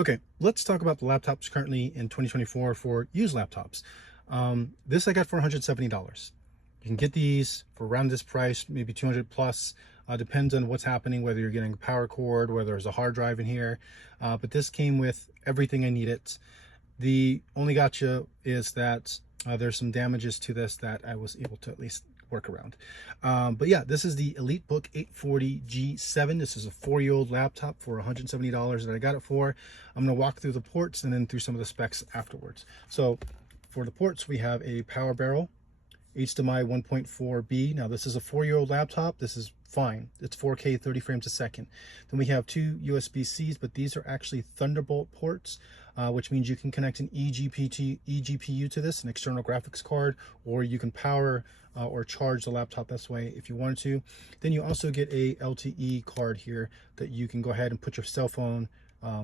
Okay, let's talk about the laptops currently in 2024 for used laptops. This I got for $170. You can get these for around this price, maybe 200 plus. Depends on what's happening, whether you're getting a power cord, whether there's a hard drive in here. But this came with everything I needed. The only gotcha is that there's some damages to this that I was able to at least work around. But yeah, this is the EliteBook 840 G7. This is a 4-year-old laptop for $170 that I got it for. I'm going to walk through the ports and then through some of the specs afterwards. So for the ports, we have a power barrel, HDMI 1.4B. Now this is a 4-year-old laptop. This is fine. It's 4K 30 frames a second. Then we have two USB-Cs, but these are actually Thunderbolt ports, which means you can connect an eGPU to this, an external graphics card, or you can power or charge the laptop this way if you wanted to. Then you also get a LTE card here that you can go ahead and put your cell phone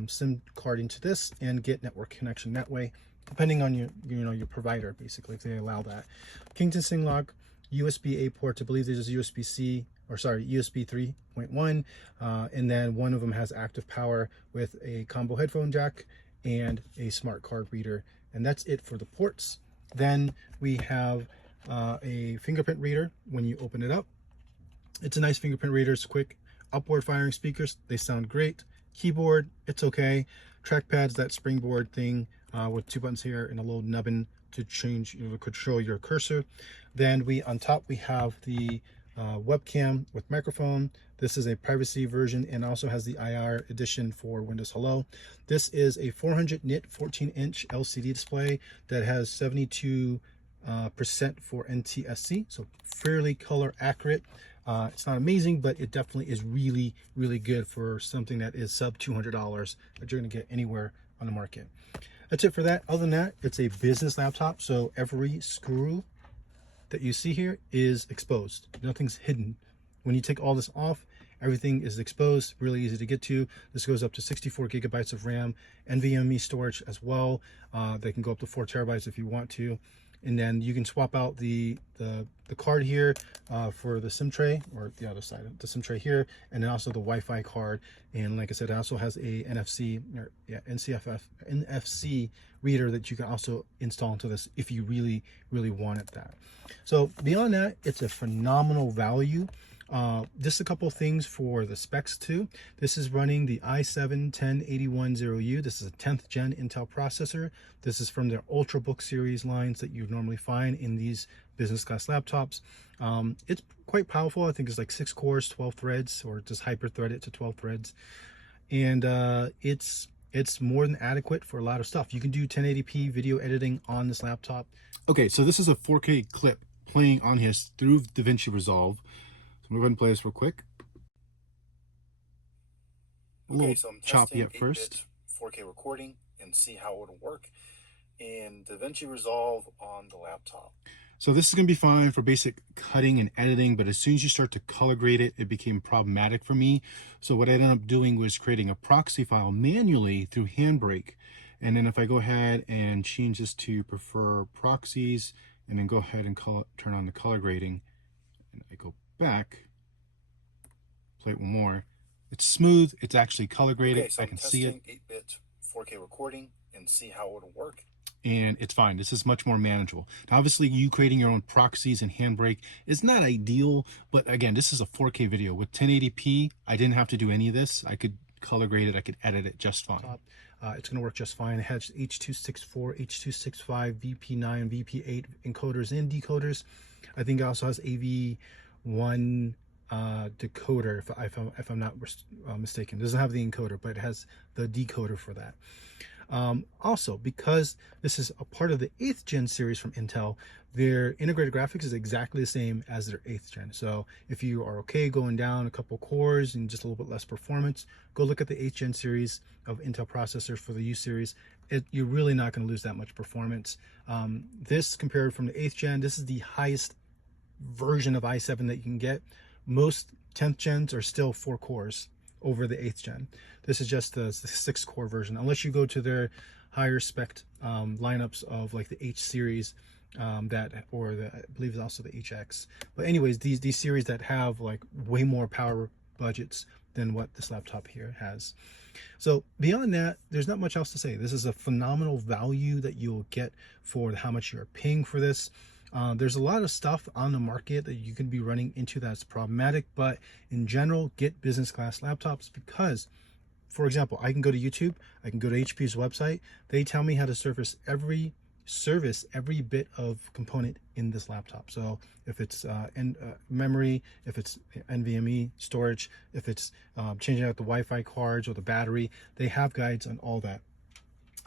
SIM card into this and get network connection that way, depending on your provider, basically, if they allow that. Kingston SingLock USB-A ports. I believe there's USB-C, or sorry, USB 3.1, and then one of them has active power with a combo headphone jack and a smart card reader, and that's it for the ports. Then we have a fingerprint reader. When you open it up, it's a nice fingerprint reader. It's quick. Upward firing speakers, they sound great. Keyboard, it's okay. Trackpad's that springboard thing with two buttons here and a little nubbin to change, to control your cursor. Then on top we have the webcam with microphone. This is a privacy version and also has the IR edition for Windows Hello. This is a 400 nit 14-inch LCD display that has 72% for NTSC, so fairly color accurate. It's not amazing, but it definitely is really, really good for something that is sub $200 that you're going to get anywhere on the market. That's it for that. Other than that, it's a business laptop, so every screw that you see here is exposed. Nothing's hidden. When you take all this off, everything is exposed, really easy to get to. This goes up to 64 gigabytes of RAM, NVMe storage as well. They can go up to 4 terabytes if you want to. And then you can swap out the card here for the SIM tray, or the other side of the SIM tray here, and then also the Wi-Fi card. And like I said, it also has a NFC reader that you can also install into this if you really, really wanted that. So beyond that, it's a phenomenal value. Just a couple things for the specs too. This is running the i7-10810U. This is a 10th gen Intel processor. This is from their Ultrabook series lines that you normally find in these business class laptops. It's quite powerful. I think it's like 6 cores, 12 threads, or just hyper threaded to 12 threads. And it's more than adequate for a lot of stuff. You can do 1080p video editing on this laptop. Okay, so this is a 4K clip playing on his through DaVinci Resolve. So I'm going to go ahead and play this real quick. Okay, so I'm choppy testing at first. 4K recording and see how it'll work in DaVinci Resolve on the laptop. So this is going to be fine for basic cutting and editing, but as soon as you start to color grade it, it became problematic for me. So what I ended up doing was creating a proxy file manually through Handbrake. And then if I go ahead and change this to prefer proxies, and then go ahead and turn on the color grading, and I go back, play it one more. It's smooth. It's actually color graded. Okay, so I can see it. 8-bit 4K recording and see how it'll work. And it's fine. This is much more manageable. Now, obviously, you creating your own proxies and Handbrake is not ideal, but again, this is a 4K video. With 1080p, I didn't have to do any of this. I could color grade it. I could edit it just fine. It's going to work just fine. It has H.264, H.265, VP9, VP8 encoders and decoders. I think it also has AV1 decoder, if I'm not mistaken. It doesn't have the encoder, but it has the decoder for that. Also, because this is a part of the 8th gen series from Intel, their integrated graphics is exactly the same as their 8th gen. So if you are okay going down a couple cores and just a little bit less performance, go look at the 8th gen series of Intel processors for the U series. You're really not going to lose that much performance. This compared from the 8th gen, this is the highest version of i7 that you can get. Most 10th gens are still 4 cores over the 8th gen. This is just the 6 core version, unless you go to their higher spec lineups of like the H series, I believe it's also the HX. But anyways, these series that have like way more power budgets, than what this laptop here has. So beyond that, there's not much else to say. This is a phenomenal value that you'll get for how much you're paying for this. There's a lot of stuff on the market that you can be running into that's problematic, but in general, get business class laptops because, for example, I can go to YouTube, I can go to HP's website. They tell me how to service every bit of component in this laptop. So if it's memory, if it's NVMe storage, if it's changing out the Wi-Fi cards or the battery, they have guides on all that.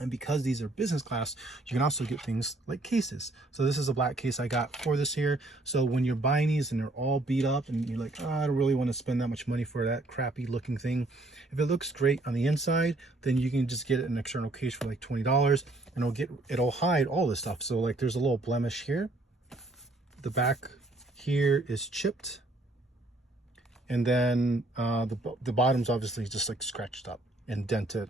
And because these are business class, you can also get things like cases. So this is a black case I got for this here. So when you're buying these and they're all beat up and you're like, oh, I don't really want to spend that much money for that crappy looking thing. If it looks great on the inside, then you can just get an external case for like $20 and it'll hide all this stuff. So like there's a little blemish here. The back here is chipped. And then the bottom's obviously just like scratched up and dented.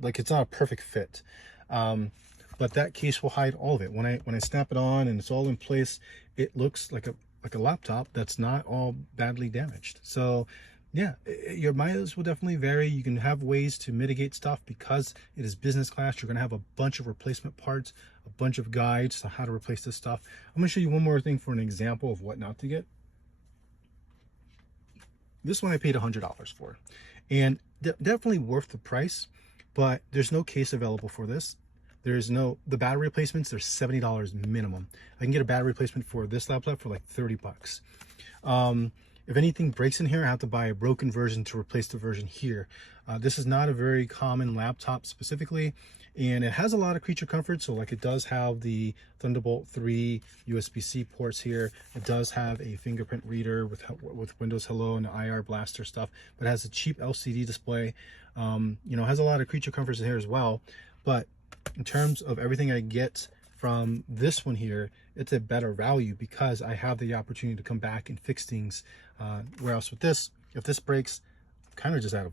Like it's not a perfect fit, but that case will hide all of it. When I snap it on and it's all in place, it looks like a laptop that's not all badly damaged. So yeah, your mileage will definitely vary. You can have ways to mitigate stuff because it is business class. You're gonna have a bunch of replacement parts, a bunch of guides on how to replace this stuff. I'm gonna show you one more thing for an example of what not to get. This one I paid $100 for, and definitely worth the price. But there's no case available for this. The battery replacements, there's $70 minimum. I can get a battery replacement for this laptop for like 30 bucks. If anything breaks in here, I have to buy a broken version to replace the version here. This is not a very common laptop specifically, and it has a lot of creature comfort. So like it does have the Thunderbolt 3 USB-C ports here. It does have a fingerprint reader with Windows Hello and the IR Blaster stuff, but it has a cheap LCD display. You know, it has a lot of creature comforts in here as well. But in terms of everything I get from this one here, it's a better value because I have the opportunity to come back and fix things. Where else with this, if this breaks, I'm kind of just out of